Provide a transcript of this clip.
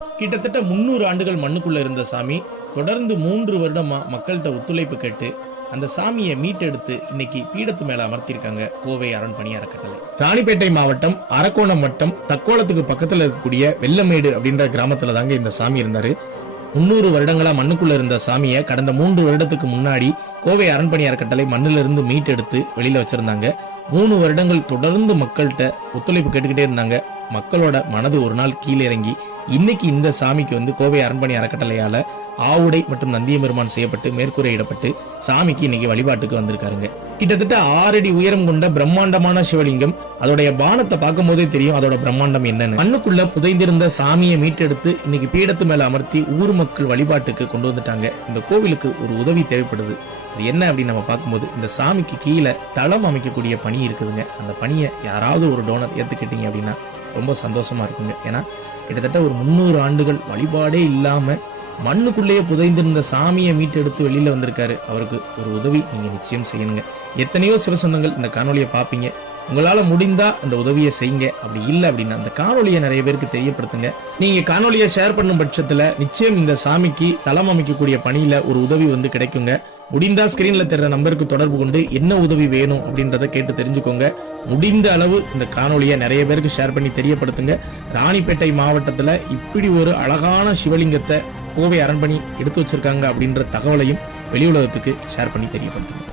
கிட்டத்தட்ட 300 ஆண்டுகள் மண்ணுக்குள்ள இருந்த சாமி தொடர்ந்து 3 வருடமா மக்கள்கிட்ட ஒத்துழைப்பு கேட்டு அந்த சாமியை மீட்டெடுத்து இன்னைக்கு பீடத்து மேல அமர்த்திருக்காங்க கோவை அரண்பணி அறக்கட்டளை. ராணிப்பேட்டை மாவட்டம் அரக்கோணம் வட்டம் தக்கோலத்துக்கு பக்கத்துல இருக்கக்கூடிய வெள்ளமேடு அப்படின்ற கிராமத்துல தாங்க இந்த சாமி இருந்தாரு. 300 வருடங்களா மண்ணுக்குள்ள இருந்த சாமியை கடந்த 3 வருடத்துக்கு முன்னாடி கோவை அரண்பணி அறக்கட்டளை மண்ணில இருந்து மீட்டெடுத்து வெளியில வச்சிருந்தாங்க. 3 வருடங்கள் தொடர்ந்து மக்கள்கிட்ட ஒத்துழைப்பு கேட்டுக்கிட்டே இருந்தாங்க. மக்களோட மனது ஒரு நாள் கீழே இறங்கி இன்னைக்கு இந்த சாமிக்கு கோவை அரண்பணி அறக்கட்டளையால ஆவுடை மற்றும் நந்தியபெருமான் செய்யப்பட்டு மேற்கூரையிடப்பட்டு சாமிக்கு இன்னைக்கு வழிபாட்டுக்கு வந்திருக்காருங்க. கிட்டத்தட்ட 6 அடி உயரம் கொண்ட பிரம்மாண்டமான சிவலிங்கம். அதோடைய பானத்தை பார்க்கும் போதே தெரியும் அதோட பிரம்மாண்டம் என்னன்னு. மண்ணுக்குள்ள புதைந்திருந்த சாமியை மீட்டெடுத்து இன்னைக்கு பீடத்து மேல அமர்த்தி ஊர் மக்கள் வழிபாட்டுக்கு கொண்டு வந்துட்டாங்க. இந்த கோவிலுக்கு ஒரு உதவி தேவைப்படுது. அது என்ன அப்படின்னு நம்ம பார்க்கும்போது இந்த சாமிக்கு கீழே தளம் அமைக்கக்கூடிய பணி இருக்குதுங்க. அந்த பணியை யாராவது ஒரு டோனர் ஏத்துக்கிட்டீங்க அப்படின்னா ரொம்ப சந்தோஷமா இருக்குங்க. ஏன்னா கிட்டத்தட்ட ஒரு 300 ஆண்டுகள் வழிபாடே இல்லாம மண்ணுக்குள்ளேயே புதைந்திருந்த சாமியை மீட்டெடுத்து வெளியில வந்திருக்காரு. அவருக்கு ஒரு உதவி நீங்க நிச்சயம் செய்யணுங்க. எத்தனையோ சிவசொந்தங்கள் இந்த காணொலியை பார்ப்பீங்க. உங்களால முடிந்தா அந்த உதவியை செய்யுங்க. அப்படி இல்லை அப்படின்னா அந்த காணொலியை நிறைய பேருக்கு தெரியப்படுத்துங்க. நீங்க காணொலியை ஷேர் பண்ணும் பட்சத்துல நிச்சயம் இந்த சாமிக்கு தளம் அமைக்கக்கூடிய பணியில ஒரு உதவி கிடைக்குங்க. முடிந்தா ஸ்கிரீன்ல தெரியற நம்பருக்கு தொடர்பு கொண்டு என்ன உதவி வேணும் அப்படின்றத கேட்டு தெரிஞ்சுக்கோங்க. முடிந்த அளவு இந்த காணொலியை நிறைய பேருக்கு ஷேர் பண்ணி தெரியப்படுத்துங்க. ராணிப்பேட்டை மாவட்டத்துல இப்படி ஒரு அழகான சிவலிங்கத்தை கோவை அரண்பணி எடுத்து வச்சிருக்காங்க அப்படின்ற தகவலையும் வெளி உலகத்துக்கு ஷேர் பண்ணி தெரியப்படுத்துங்க.